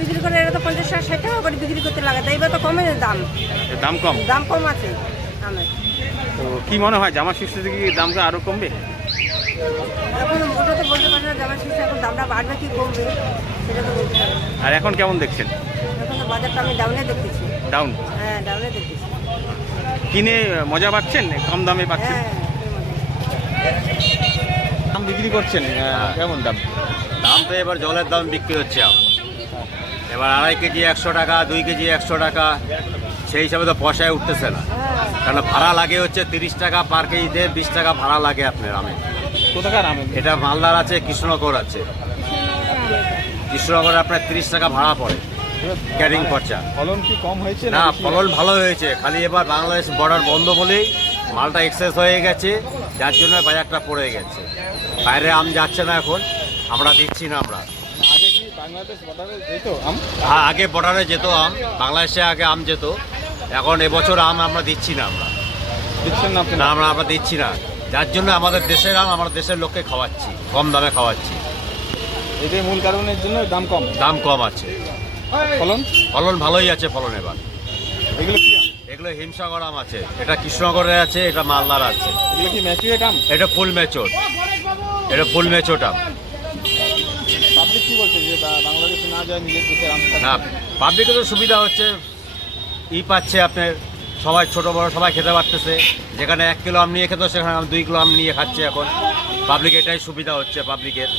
বিক্রি করে এটা তো পঞ্চাশ টাকা ষাট টাকা করে বিক্রি করতে লাগে। তাই তো কমে দাম। দাম কম? দাম কম আছে। তো কি মনে হয় জামা ষষ্ঠী থেকে কি দামটা আরও কমবে? এখন ওটা তো বলতে পারি না জামা শেষে এখন দামটা বাড়বে কি কমবে সেটা তো বলতে পারি না। আর এখন কেমন দেখছেন? এখন তো বাজারটা আমি ডাউনে দেখতেছি। ডাউন হ্যাঁ কিনে মজা পাচ্ছেন? কম দামে পাচ্ছেন? হ্যাঁ বিক্রি করছেন? কেমন দাম? দাম তো এবার জলের দাম বিক্রি হচ্ছে। এবার আড়াই কেজি একশো টাকা দুই কেজি একশো টাকা সেই হিসাবে তো পয়সায় উঠতেছে না। কারণ ভাড়া লাগে হচ্ছে তিরিশ টাকা পার কেজিতে বিশ টাকা ভাড়া লাগে আপনার আমে কোথাকার আম এটা মালদার আছে কৃষ্ণনগর আছে। কৃষ্ণনগরে আপনার তিরিশ টাকা ভাড়া পড়ে। ক্যারিং খরচা। ফলন কি কম হয়েছে না ফলন ভালো হয়েছে। খালি এবার বাংলাদেশ বর্ডার বন্ধ বলেই মালটা এক্সেস হয়ে গেছে যার জন্য বাজারটা পড়ে গেছে। বাইরে আম যাচ্ছে না এখন আমরা দিচ্ছি না আমরা। আগে বর্ডারে যেত আম হ্যাঁ আগে বর্ডারে যেত আম বাংলাদেশে আগে আম যেত এখন এবছর আম আমরা দিচ্ছি না আমরা। না আমরা আমরা দিচ্ছি না। যার জন্য আমাদের দেশের আম আমরা দেশের লোককে খাওয়াচ্ছি কম দামে খাওয়াচ্ছি। এটাই মূল কারণের জন্য দাম কম। দাম কম আছে। ফলন? ফলন ভালোই আছে ফলন এবার। এগুলো কি এগুলো হিমসাগর আম আছে এটা কৃষ্ণনগরের আছে এটা মালদার আছে। এগুলো কি ম্যাচুরেট আম? এটা ফুল মেচোর এটা ফুল মেচোট আম। পাবলিক কি বলছে যে বাংলাদেশে না যায় নিজের দেশের আম না পাবলিকে তো সুবিধা হচ্ছে ই পাচ্ছে আপনার সবাই ছোট বড় সবাই খেতে পারতেছে। যেখানে এক কিলো আম নিয়ে খেত সেখানে দুই কিলো আম নিয়ে খাচ্ছে এখন। পাবলিক এটাই সুবিধা হচ্ছে পাবলিকের